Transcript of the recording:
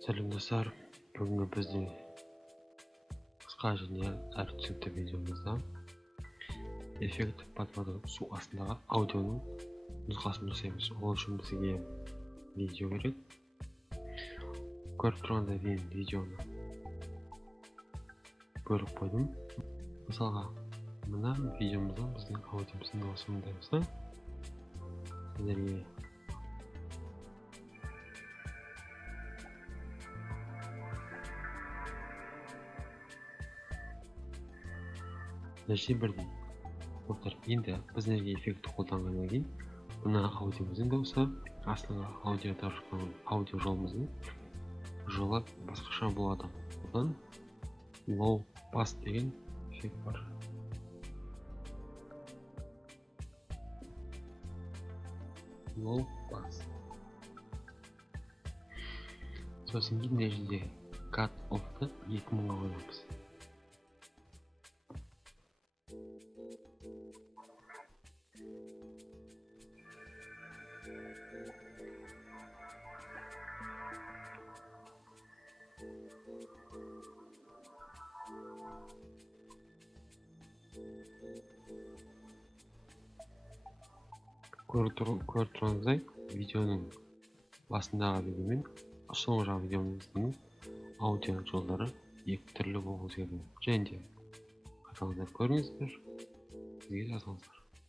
Сәлем достар, бүгінгі біздің қысқа және әрі түсінікті видеомызда эффект подвода су астындағы аудионың нұсқасын жасаймыз. Ол үшін бізге видео керек. Көріп тұрғандай мен видеоны бөліп қойдым. Мысалға, мына видеомызда біздің аудиомыздың осындаймыз. Сіздерге нәрсе бірдей. Достар, енді біз неге эффектті қолданғаннан кейін мына аудиомыздың дауысы астыңғы аудиода шыққан аудио жолымыздың жолы басқаша болады. Одан low pass деген эффект бар. Low pass. Сосын кейін мына жерде cut off-ты 2000-ға қоямыз. Көріп тұрғаныңыздай, видеоның басындағы видео мен соңғы жағы видеомыздың аудио жолдары екі түрлі болып өзгерді. Және де қайталанып көріңіздер, бізге жазылыңыздар.